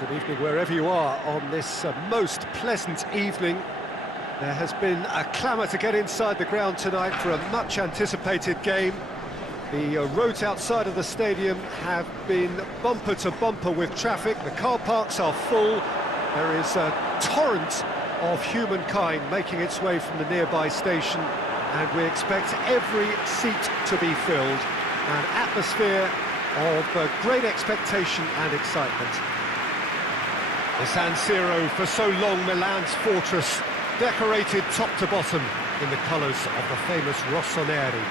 Good evening wherever you are on this most pleasant evening. There has been a clamour to get inside the ground tonight for a much-anticipated game. The roads outside of the stadium have been bumper to bumper with traffic. The car parks are full. There is a torrent of humankind making its way from the nearby station, and we expect every seat to be filled. An atmosphere of great expectation and excitement. The San Siro, for so long Milan's fortress, decorated top to bottom in the colours of the famous rossoneri.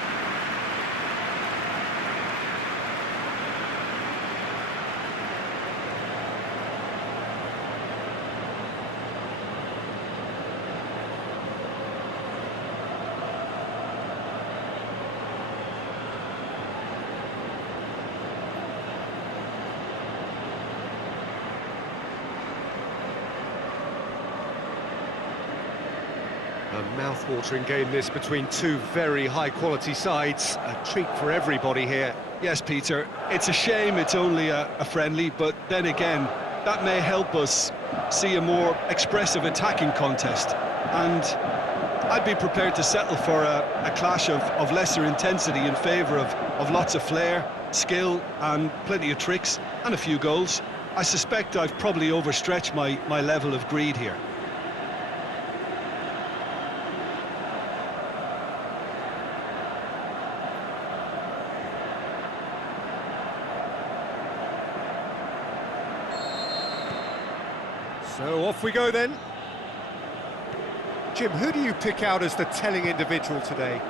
A mouth-watering game this between two very high-quality sides. A treat for everybody here. Yes, Peter, it's a shame it's only a friendly, but then again, that may help us see a more expressive attacking contest. And I'd be prepared to settle for a clash of lesser intensity in favour of lots of flair, skill, and plenty of tricks, and a few goals. I suspect I've probably overstretched my level of greed here. So off we go then. Jim, who do you pick out as the telling individual today?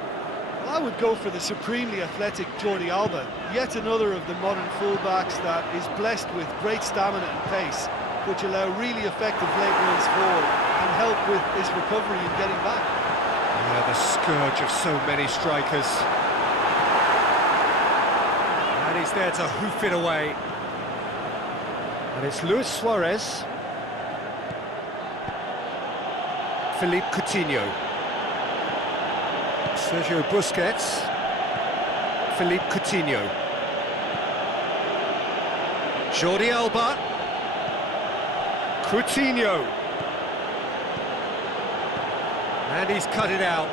Well, I would go for the supremely athletic Jordi Alba, yet another of the modern fullbacks that is blessed with great stamina and pace, which allow really effective late runs forward and help with his recovery and getting back. Yeah, the scourge of so many strikers. And he's there to hoof it away. And it's Luis Suarez. Philippe Coutinho. Sergio Busquets. Philippe Coutinho. Jordi Alba. Coutinho. And he's cut it out.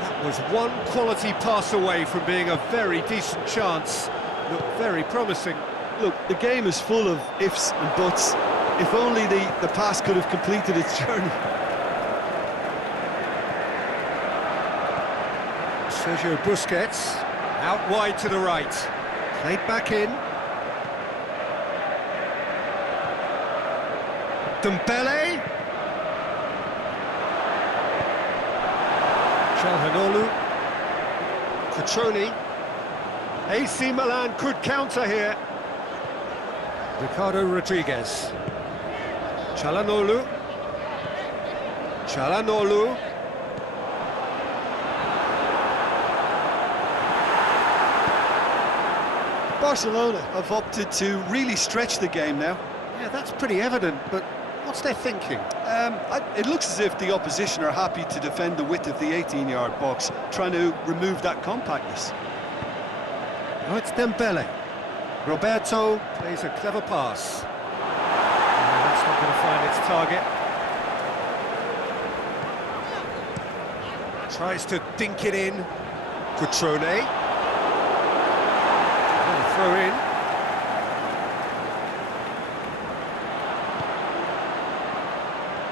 That was one quality pass away from being a very decent chance. Looked very promising. Look, the game is full of ifs and buts. If only the pass could have completed its journey. Sergio Busquets, out wide to the right. Played back in. Dembele. Calhanoglu. Cutrone. AC Milan could counter here. Ricardo Rodriguez. Calhanoglu. Calhanoglu. Barcelona have opted to really stretch the game now. Yeah, that's pretty evident, but what's their thinking? It looks as if the opposition are happy to defend the width of the 18-yard box, trying to remove that compactness. Oh, it's Dembele. Roberto plays a clever pass. That's not going to find its target. Tries to dink it in. Cutrone. Throw in.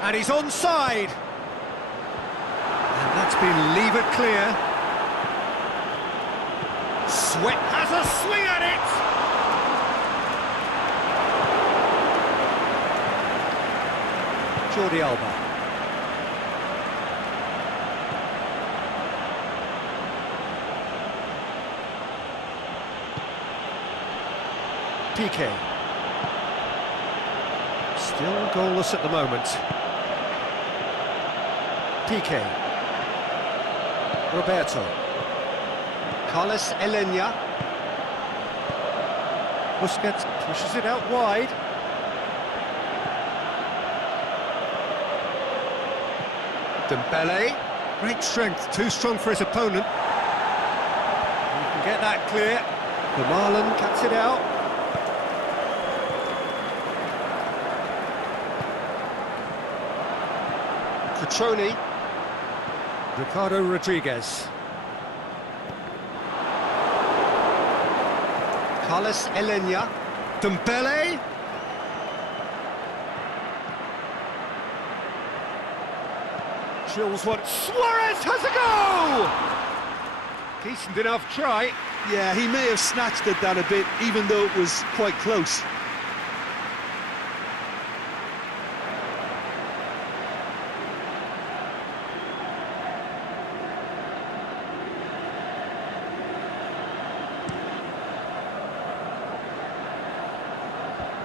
And he's onside. And that's been levered clear. Sweat has a swing at it. Jordi Alba. Piqué. Still goalless at the moment. Piqué. Roberto. Carlos Elena. Busquets pushes it out wide. Dembele. Great strength, too strong for his opponent. You can get that clear. The Milan cuts it out. Cutrone. Ricardo Rodriguez. Carlos Elena. Dembele. Drills one. Suarez has a go! Decent enough try. Yeah, he may have snatched at that a bit, even though it was quite close.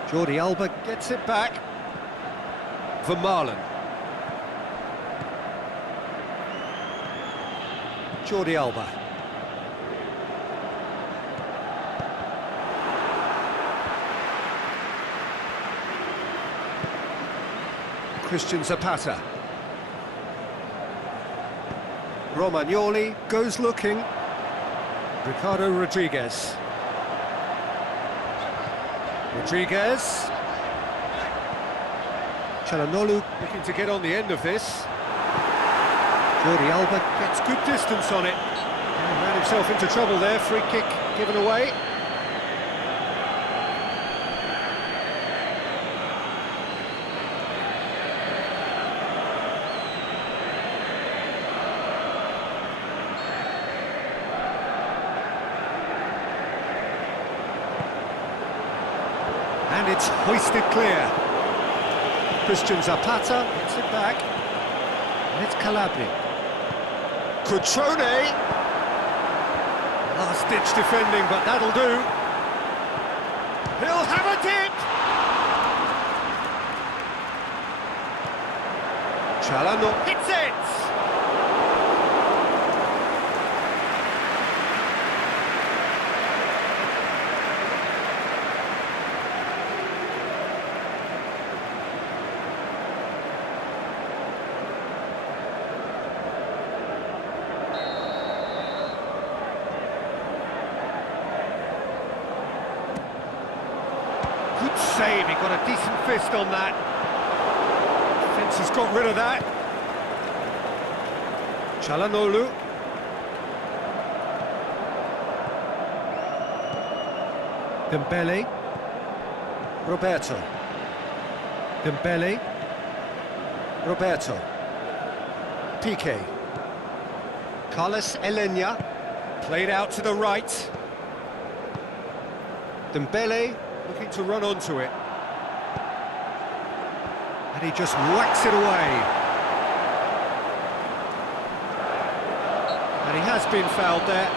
Jordi Alba gets it back. For Milan. Jordi Alba. Christian Zapata. Romagnoli goes looking. Ricardo Rodriguez. Rodriguez. Çalhanoğlu looking to get on the end of this. Jordi Alba gets good distance on it. And ran himself into trouble there. Free kick given away. And it's hoisted clear. Christian Zapata gets it back. And it's Calabria. Cutrone. Last-ditch defending, but that'll do. He'll have a dip. Çalhanoğlu hits it. Good save, he got a decent fist on that. Defence has got rid of that. Çalhanoğlu. Dembele. Roberto. Dembele. Roberto. Piqué. Carlos Elena. Played out to the right. Dembele looking to run onto it. And he just whacks it away. And he has been fouled there.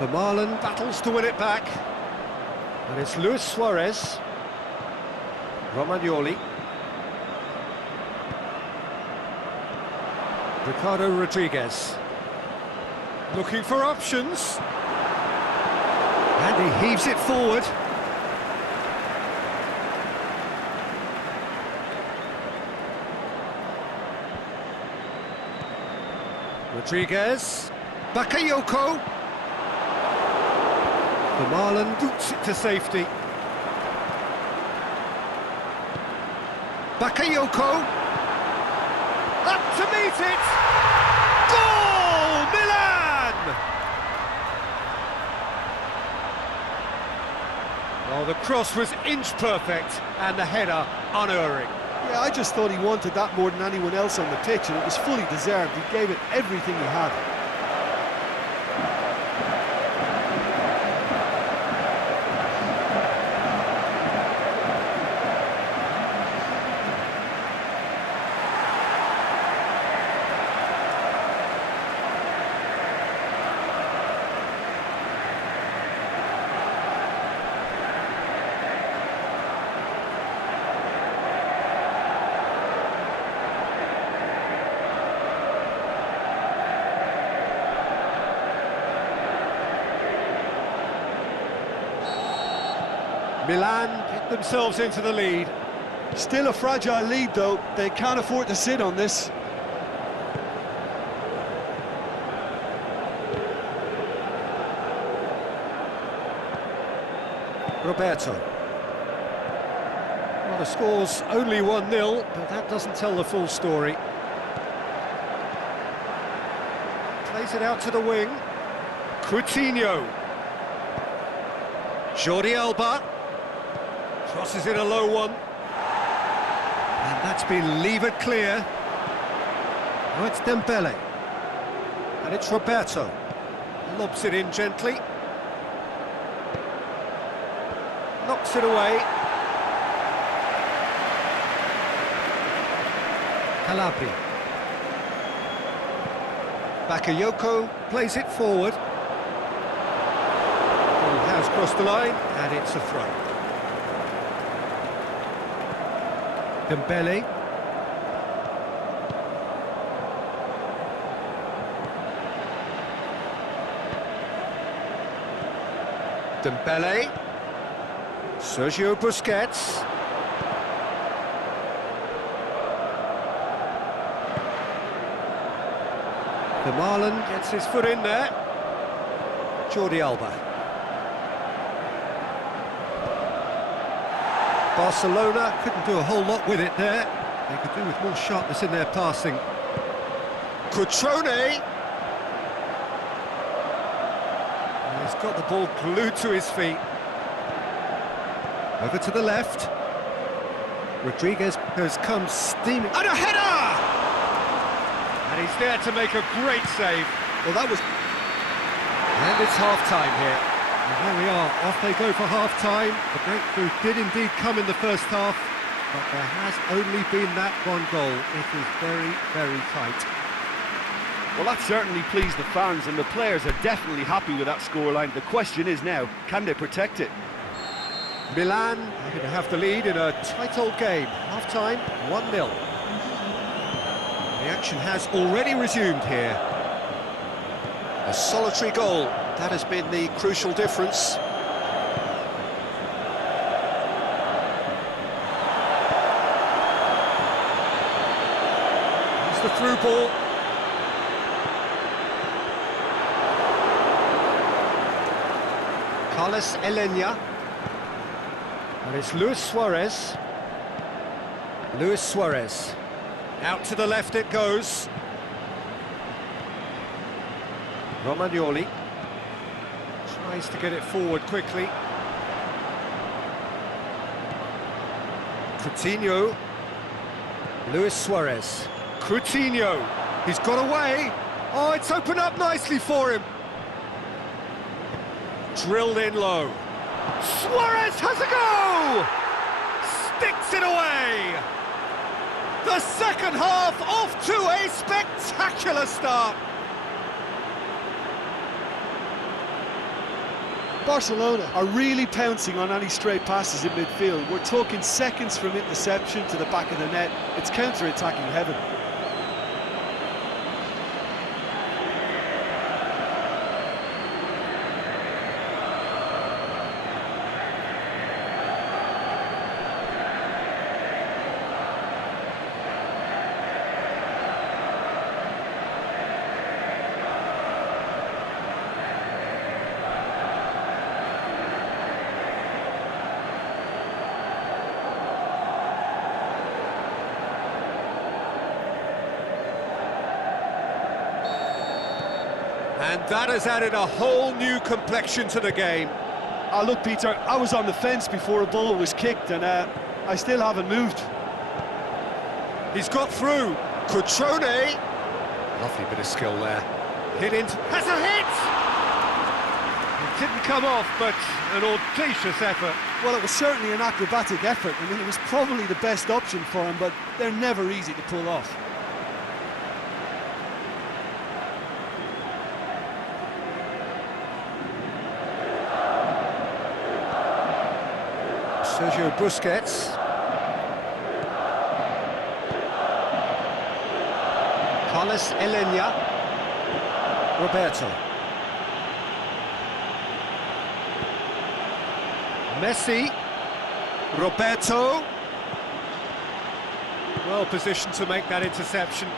The Milan battles to win it back. And it's Luis Suarez. Romagnoli. Ricardo Rodriguez. Looking for options. And he heaves it forward. Rodriguez. Bakayoko. The Milan boots it to safety. Bakayoko. Up to meet it. Goal! Milan! Well, the cross was inch perfect and the header unerring. Yeah, I just thought he wanted that more than anyone else on the pitch, and it was fully deserved. He gave it everything he had. Milan get themselves into the lead. Still a fragile lead, though. They can't afford to sit on this. Roberto. Well, the score's only 1-0, but that doesn't tell the full story. Plays it out to the wing. Coutinho. Jordi Alba. Crosses in a low one. And that's been levered clear. Now it's Dembele. And it's Roberto. Lobs it in gently. Knocks it away. Calabria. Bakayoko plays it forward. Ball has crossed the line, and it's a throw. Dembele. Dembele. Sergio Busquets. The Milan gets his foot in there. Jordi Alba. Barcelona couldn't do a whole lot with it there. They could do with more sharpness in their passing. Cutrone. He's got the ball glued to his feet. Over to the left. Rodriguez has come steaming. And a header! And he's there to make a great save. Well, that was... And it's half-time here. And here we are, off they go for half-time. The breakthrough did indeed come in the first half, but there has only been that one goal. It is very, very tight. Well, that certainly pleased the fans, and the players are definitely happy with that scoreline. The question is now, can they protect it? Milan are going to have the lead in a tight old game. Half-time, 1-0. The action has already resumed here. A solitary goal, that has been the crucial difference. Here's the through ball. Carlos Elena. And it's Luis Suarez. Luis Suarez. Out to the left it goes. Romagnoli. Tries to get it forward quickly. Coutinho. Luis Suarez. Coutinho. He's got away. Oh, it's opened up nicely for him. Drilled in low. Suarez has a go! Sticks it away! The second half off to a spectacular start! Barcelona are really pouncing on any stray passes in midfield. We're talking seconds from interception to the back of the net. It's counter-attacking heaven. And that has added a whole new complexion to the game. Oh, look, Peter, I was on the fence before a ball was kicked, and I still haven't moved. He's got through. Cutrone. Lovely bit of skill there. Hit into... Has a hit! It didn't come off, but an audacious effort. Well, it was certainly an acrobatic effort. I mean, it was probably the best option for him, but they're never easy to pull off. Sergio Busquets. Carlos Elena. Roberto. Messi. Roberto. Well positioned to make that interception.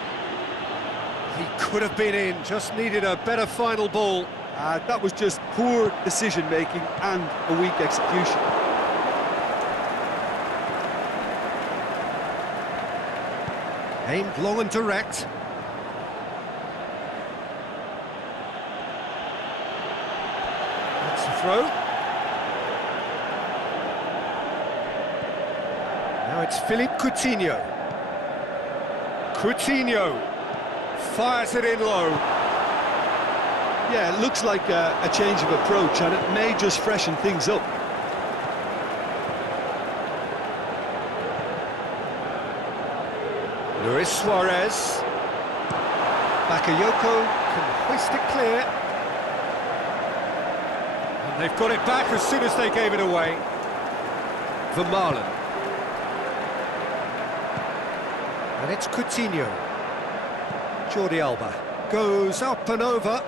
He could have been in, just needed a better final ball. That was just poor decision-making and a weak execution. Aimed long and direct. That's the throw. Now it's Philippe Coutinho. Coutinho fires it in low. Yeah, it looks like a change of approach, and it may just freshen things up. Luis Suarez. Bakayoko can hoist it clear. And they've got it back as soon as they gave it away. For Milan. And it's Coutinho. Jordi Alba goes up and over.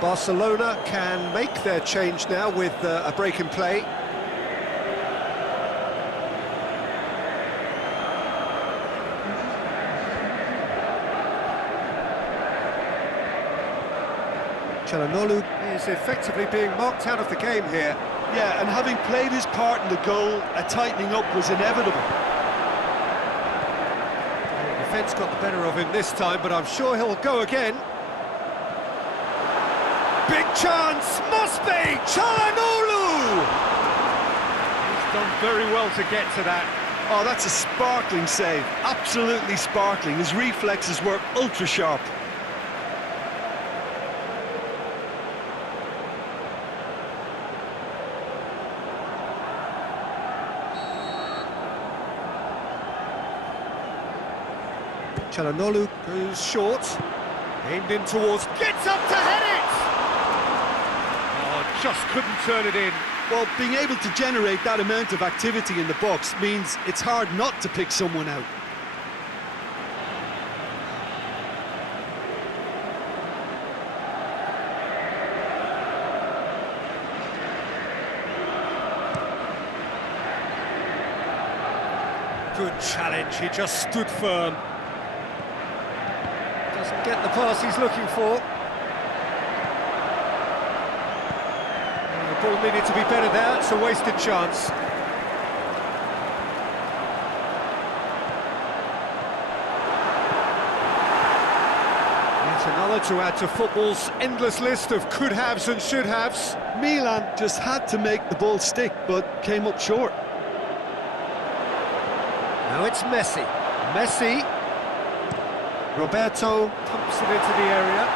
Barcelona can make their change now with a break in play. Çalhanoğlu is effectively being marked out of the game here. Yeah, and having played his part in the goal, a tightening up was inevitable. The defence got the better of him this time, but I'm sure he'll go again. Big chance, must be! Çalhanoğlu! He's done very well to get to that. Oh, that's a sparkling save, absolutely sparkling. His reflexes were ultra-sharp. Çalhanoğlu goes short, aimed in towards, gets up to head it! Oh, just couldn't turn it in. Well, being able to generate that amount of activity in the box means it's hard not to pick someone out. Good challenge, he just stood firm. Doesn't get the pass he's looking for. The ball needed to be better there, it's a wasted chance. Yet another to add to football's endless list of could-haves and should-haves. Milan just had to make the ball stick, but came up short. Now it's Messi. Messi. Roberto pumps it into the area.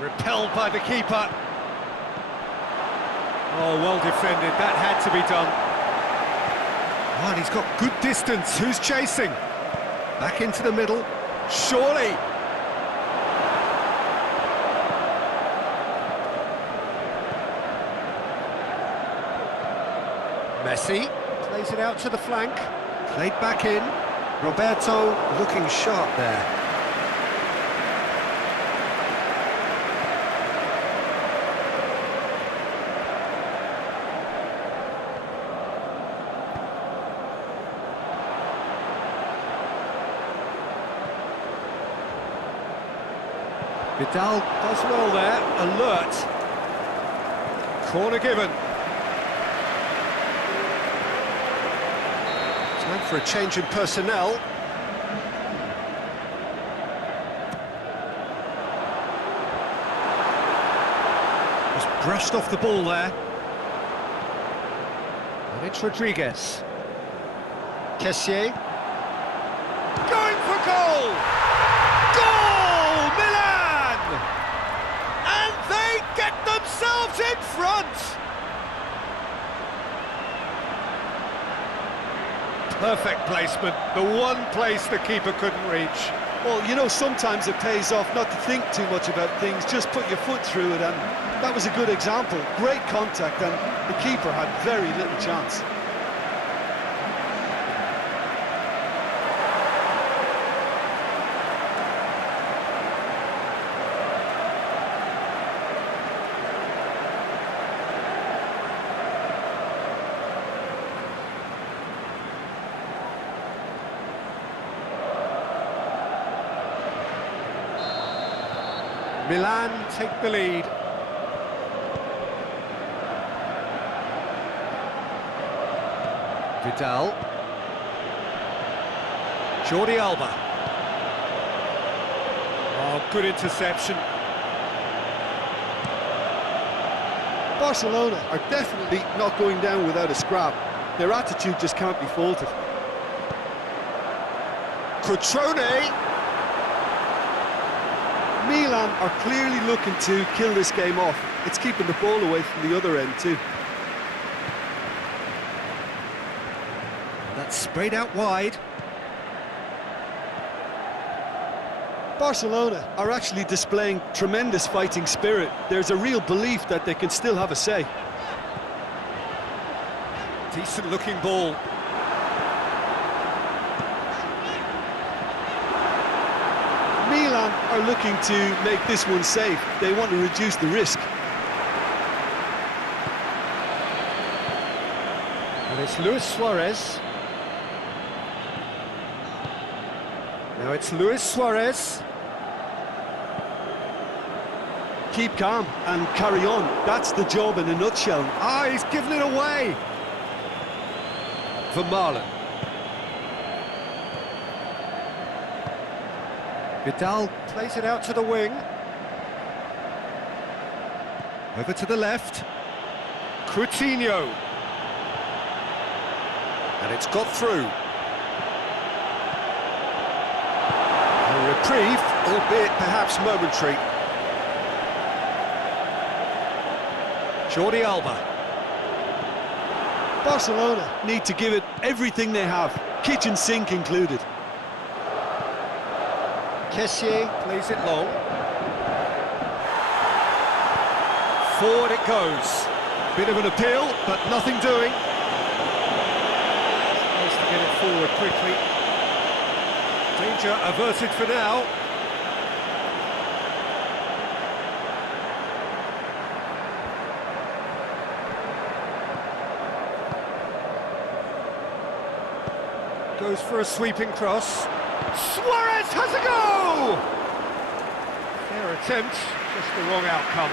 Repelled by the keeper. Oh, well defended. That had to be done. Oh, and he's got good distance. Who's chasing? Back into the middle. Surely. Messi plays it out to the flank, played back in. Roberto looking sharp there. Vidal does well there, alert. Corner given. Time for a change in personnel. Just brushed off the ball there. And it's Rodriguez. Kessié. Going for goal! Goal! Milan! And they get themselves in front! Perfect placement, the one place the keeper couldn't reach. Well, you know, sometimes it pays off not to think too much about things, just put your foot through it, and that was a good example. Great contact, and the keeper had very little chance. Milan take the lead. Vidal. Jordi Alba. Oh, good interception. Barcelona are definitely not going down without a scrap. Their attitude just can't be faulted. Cutrone. Milan are clearly looking to kill this game off. It's keeping the ball away from the other end too. That's sprayed out wide. Barcelona are actually displaying tremendous fighting spirit. There's a real belief that they can still have a say. Decent looking ball. Milan are looking to make this one safe. They want to reduce the risk. And it's Luis Suarez. Now it's Luis Suarez. Keep calm and carry on. That's the job in a nutshell. Ah, he's given it away. For Milan. Vidal plays it out to the wing. Over to the left. Coutinho. And it's got through. A reprieve, albeit perhaps momentary. Jordi Alba. Barcelona need to give it everything they have, kitchen sink included. Kessié plays it long. Forward it goes. Bit of an appeal, but nothing doing. Nice to get it forward quickly. Danger averted for now. Goes for a sweeping cross. Suarez has a go! Fair attempt, just the wrong outcome.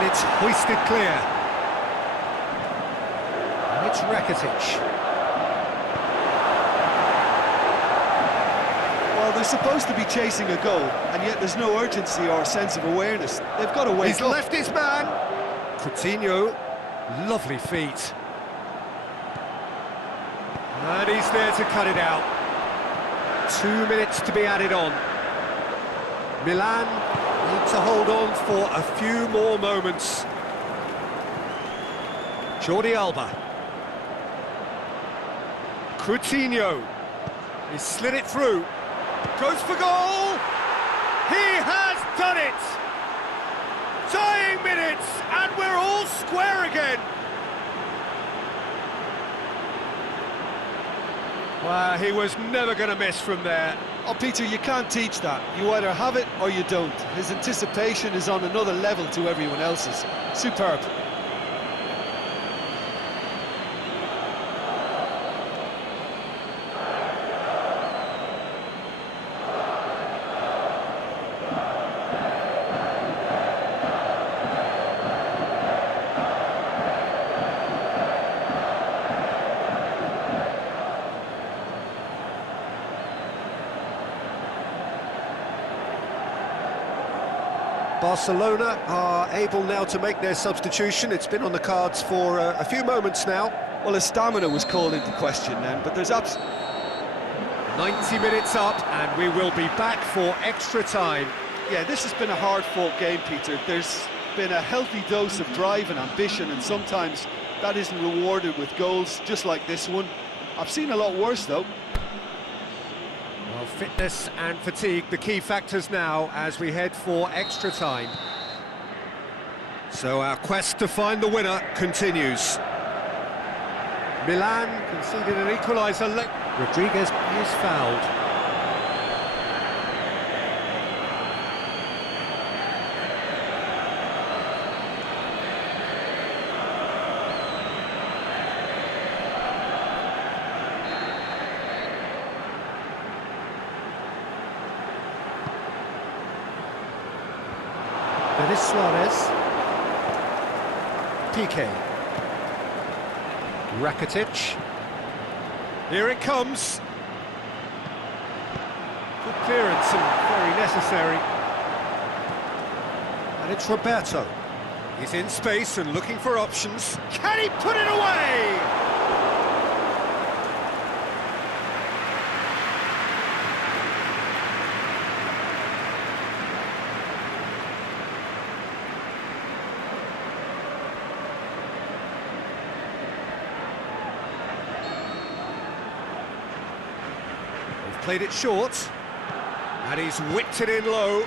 It's hoisted clear. And it's Rakitic. Well, they're supposed to be chasing a goal, and yet there's no urgency or sense of awareness. They've got to wake He's up. left his man. Coutinho, lovely feet. And he's there to cut it out. 2 minutes to be added on. Milan need to hold on for a few more moments. Jordi Alba. Coutinho. He slid it through. Goes for goal! He has done it! Dying minutes, and we're all square again! Well, he was never going to miss from there. Oh, Peter, you can't teach that. You either have it or you don't. His anticipation is on another level to everyone else's. Superb. Barcelona are able now to make their substitution. It's been on the cards for a few moments now. Well, his stamina was called into question then, but there's 90 minutes up, and we will be back for extra time. Yeah, this has been a hard-fought game, Peter. There's been a healthy dose of drive and ambition, and sometimes that isn't rewarded with goals, just like this one. I've seen a lot worse, though. Well, fitness and fatigue, the key factors now as we head for extra time. So our quest to find the winner continues. Milan conceded an equaliser late. Rodriguez is fouled. Denis Suarez. Piqué. Rakitic. Here it comes. Good clearance and very necessary. And it's Roberto. He's in space and looking for options. Can he put it away? Played it short, and he's whipped it in low.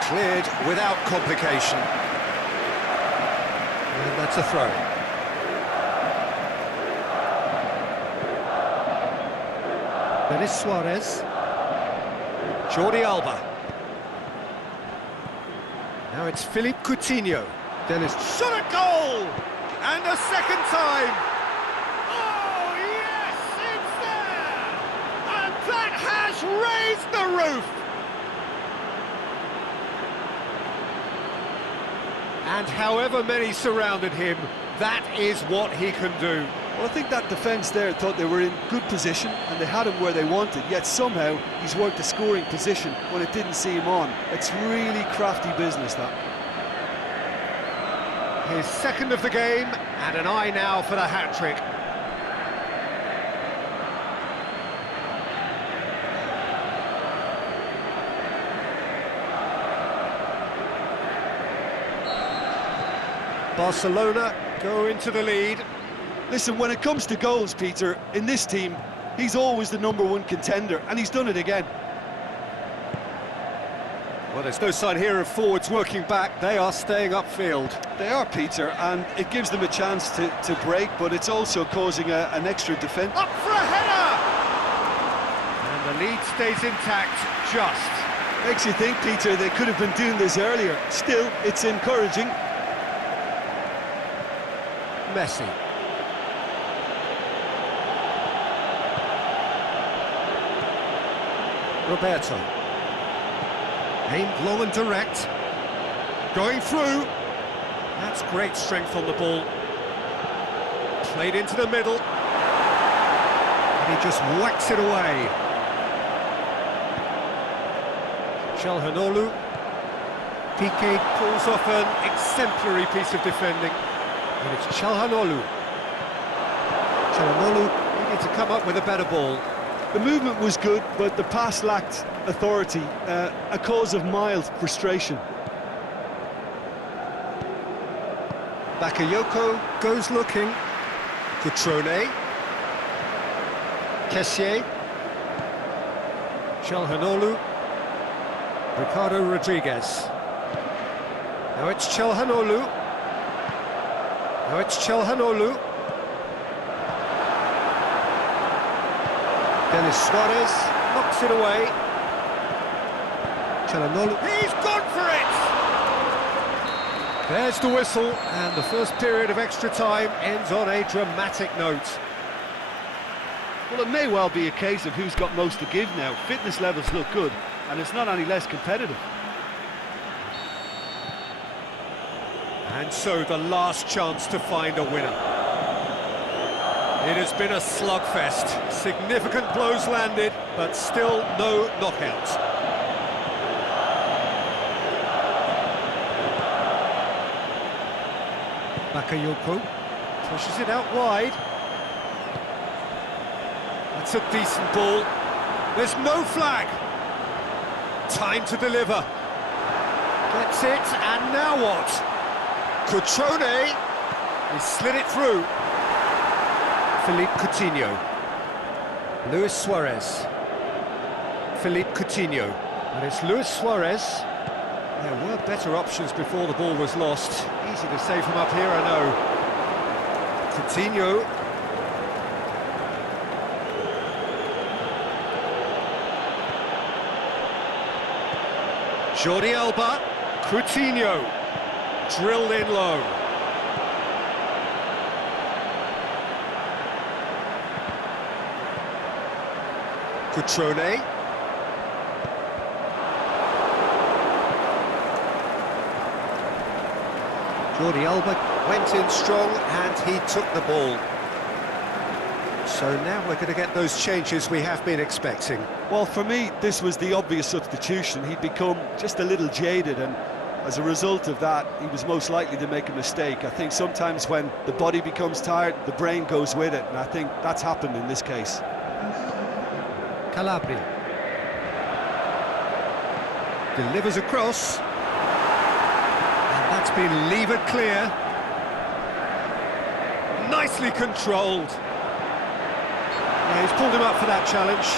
Cleared without complication. And that's a throw. Denis Suarez. Jordi Alba. Now it's Philippe Coutinho. Dennis shot a goal! And a second time! Has raised the roof! And however many surrounded him, that is what he can do. Well, I think that defence there thought they were in good position and they had him where they wanted, yet somehow he's worked a scoring position when it didn't see him on. It's really crafty business, that. His second of the game, and an eye now for the hat-trick. Barcelona go into the lead. Listen, when it comes to goals, Peter, in this team, he's always the #1 contender, and he's done it again. Well, there's no sign here of forwards working back. They are staying upfield. They are, Peter, and it gives them a chance to break, but it's also causing an extra defence. Up for a header! And the lead stays intact, just. Makes you think, Peter, they could have been doing this earlier. Still, it's encouraging. Messi. Roberto. Aimed long and direct. Going through. That's great strength on the ball. Played into the middle. And he just whacks it away. Çalhanoğlu. Piqué pulls off an exemplary piece of defending. And it's Çalhanoğlu. Çalhanoğlu needed to come up with a better ball. The movement was good, but the pass lacked authority, a cause of mild frustration. Bakayoko goes looking. Cutrone. Kessié. Çalhanoğlu. Ricardo Rodriguez. Now it's Çalhanoğlu. Now it's Çalhanoğlu. Denis Suarez knocks it away. Çalhanoğlu. He's gone for it! There's the whistle, and the first period of extra time ends on a dramatic note. Well, it may well be a case of who's got most to give now. Fitness levels look good, and it's not any less competitive. And so the last chance to find a winner. It has been a slugfest. Significant blows landed, but still no knockout. Bakayoko pushes it out wide. That's a decent ball. There's no flag. Time to deliver. Gets it, and now what? Cutrone, he slid it through. Philippe Coutinho. Luis Suarez. Philippe Coutinho. And it's Luis Suarez. There were better options before the ball was lost. Easy to save from up here, I know. Coutinho. Jordi Alba. Coutinho. Drilled in low. Cutrone. Jordi Alba went in strong and he took the ball. So now we're going to get those changes we have been expecting. Well, for me, this was the obvious substitution. He'd become just a little jaded, and as a result of that, he was most likely to make a mistake. I think sometimes when the body becomes tired, the brain goes with it, and I think that's happened in this case. Calabria. Delivers across. And that's been levered clear. Nicely controlled. Yeah, he's pulled him up for that challenge.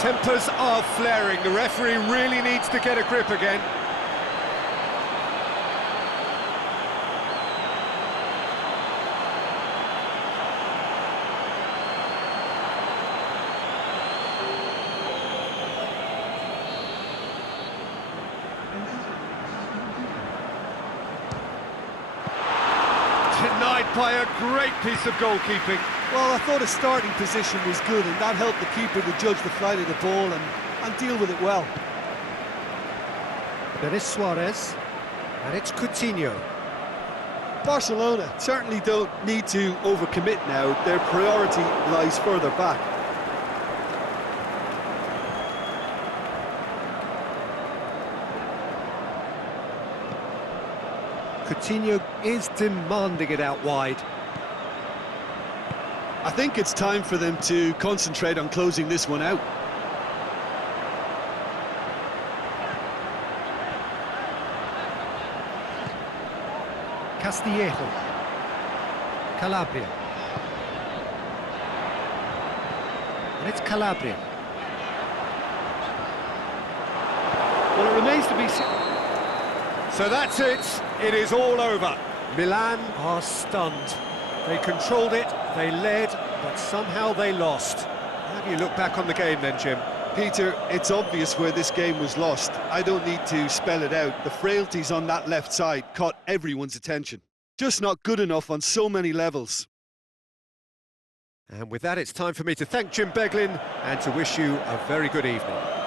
Tempers are flaring. The referee really needs to get a grip again. Denied by a great piece of goalkeeping. Well, I thought his starting position was good, and that helped the keeper to judge the flight of the ball and deal with it well. There is Suarez, and it's Coutinho. Barcelona certainly don't need to overcommit now. Their priority lies further back. Coutinho is demanding it out wide. I think it's time for them to concentrate on closing this one out. Castillejo. Calabria. And it's Calabria. Well, it remains to be seen. So that's it. It is all over. Milan are stunned. They controlled it, they led, but somehow they lost. How do you look back on the game then, Jim? Peter, it's obvious where this game was lost. I don't need to spell it out. The frailties on that left side caught everyone's attention. Just not good enough on so many levels. And with that, it's time for me to thank Jim Beglin and to wish you a very good evening.